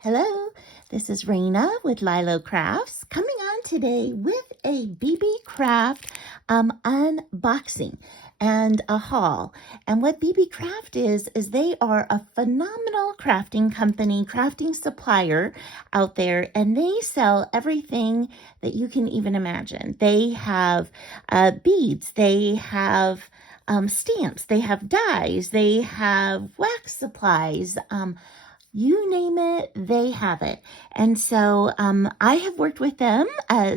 Hello, this is Raina with LYLO Crafts coming on today with a Beebeecraft unboxing and a haul. And what Beebeecraft is they are a phenomenal crafting company, crafting supplier out there, and they sell everything that you can even imagine. They have beads, they have stamps, they have dyes, they have wax supplies, you name it, they have it. And so I have worked with them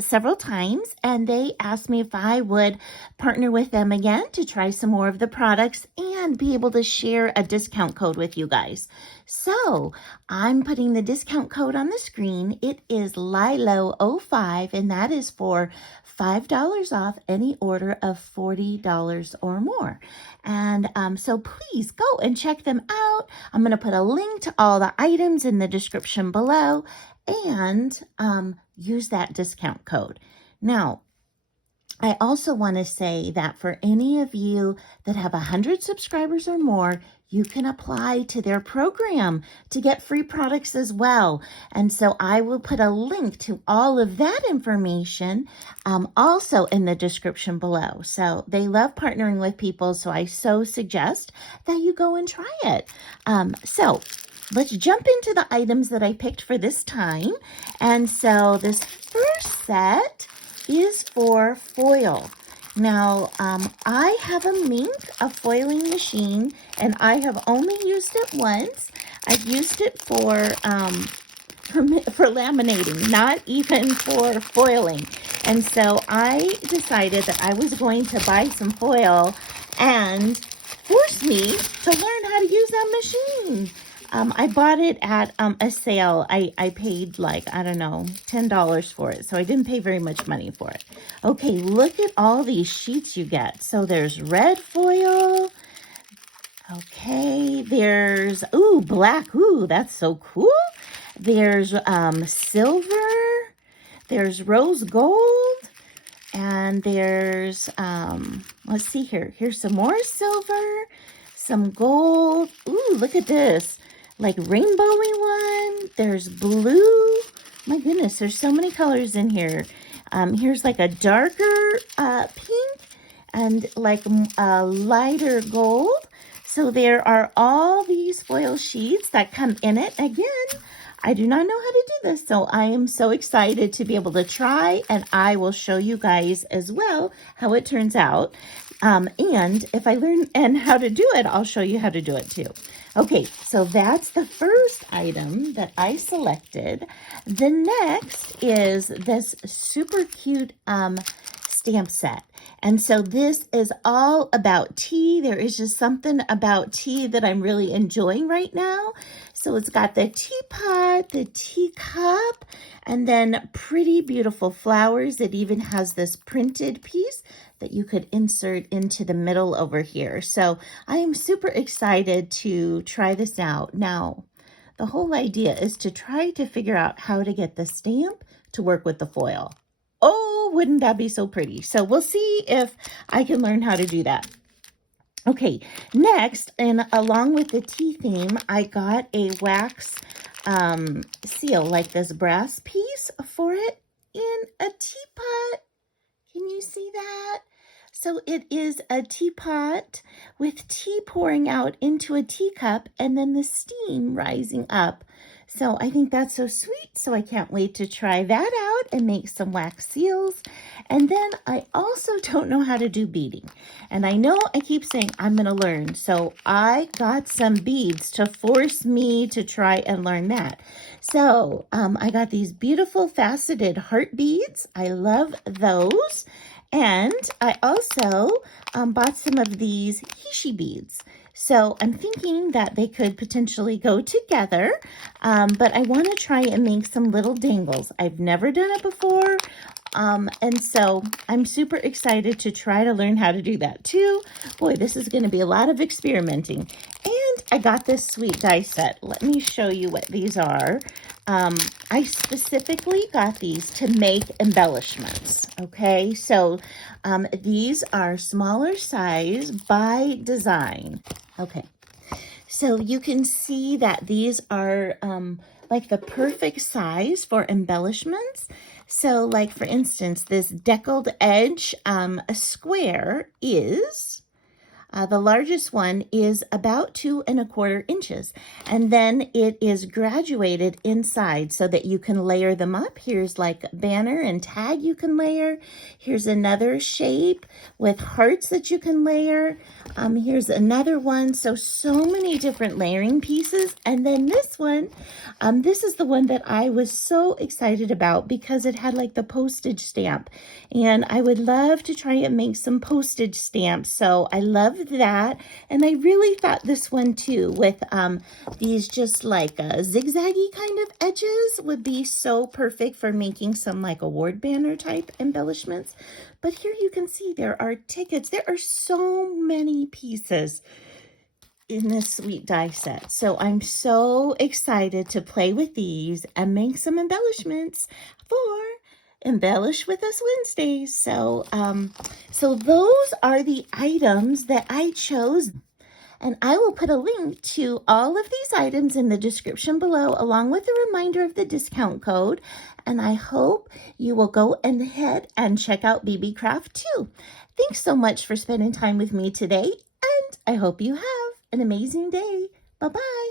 several times, and they asked me if I would partner with them again to try some more of the products and be able to share a discount code with you guys. So I'm putting the discount code on the screen. It is LYLO05, and that is for $5 off any order of $40 or more. And so please go and check them out. I'm going to put a link to all the items in the description below, and use that discount code. Now, I also want to say that for any of you that have 100 subscribers or more, you can apply to their program to get free products as well. And so I will put a link to all of that information also in the description below. So they love partnering with people, so I so suggest that you go and try it. So let's jump into the items that I picked for this time. And so this first set is for foil. Now, I have a Mink, a foiling machine, and I have only used it once. I've used it for laminating, not even for foiling. And so I decided that I was going to buy some foil and force me to learn how to use that machine. I bought it at a sale. I paid like, I don't know, $10 for it. So I didn't pay very much money for it. Okay, look at all these sheets you get. So there's red foil. Okay, there's, ooh, black. Ooh, that's so cool. There's silver. There's rose gold. And there's, let's see here. Here's some more silver, some gold. Ooh, look at this. Like rainbowy one. There's blue. My goodness, there's so many colors in here. Here's like a darker pink and like a lighter gold. So there are all these foil sheets that come in it. Again, I do not know how to do this, so I am so excited to be able to try, and I will show you guys as well how it turns out. And if I learn and how to do it, I'll show you how to do it too. Okay, so that's the first item that I selected. The next is this super cute stamp set. And so this is all about tea. There is just something about tea that I'm really enjoying right now. So it's got the teapot, the teacup, and then pretty beautiful flowers. It even has this printed piece that you could insert into the middle over here. So I am super excited to try this out. Now, the whole idea is to try to figure out how to get the stamp to work with the foil. Oh, wouldn't that be so pretty? So we'll see if I can learn how to do that. Okay, next, and along with the tea theme, I got a wax seal, like this brass piece for it in a teapot. Can you see that? So it is a teapot with tea pouring out into a teacup and then the steam rising up. So I think that's so sweet. So I can't wait to try that out and make some wax seals. And then I also don't know how to do beading. And I know I keep saying I'm going to learn. So I got some beads to force me to try and learn that. So I got these beautiful faceted heart beads. I love those. And I also bought some of these Hishi beads. So I'm thinking that they could potentially go together, but I want to try and make some little dangles. I've never done it before, and so I'm super excited to try to learn how to do that too. Boy, this is going to be a lot of experimenting. And I got this sweet die set. Let me show you what these are. I specifically got these to make embellishments, okay? So these are smaller size by design. Okay, So you can see that these are like the perfect size for embellishments. So like for instance, this deckled edge, a square is the largest one is about 2¼ inches, and then it is graduated inside so that you can layer them up. Here's like banner and tag you can layer. Here's another shape with hearts that you can layer. Here's another one. So many different layering pieces. And then this one, this is the one that I was so excited about because it had like the postage stamp, and I would love to try and make some postage stamps. So I loved that. And I really thought this one too, with these just like zigzaggy kind of edges, would be so perfect for making some like award banner type embellishments. But here you can see there are tickets. There are so many pieces in this sweet die set. So I'm so excited to play with these and make some embellishments for Embellish with Us Wednesdays. So those are the items that I chose. And I will put a link to all of these items in the description below, along with a reminder of the discount code. And I hope you will go ahead and check out Beebeecraft too. Thanks so much for spending time with me today, and I hope you have an amazing day. Bye-bye.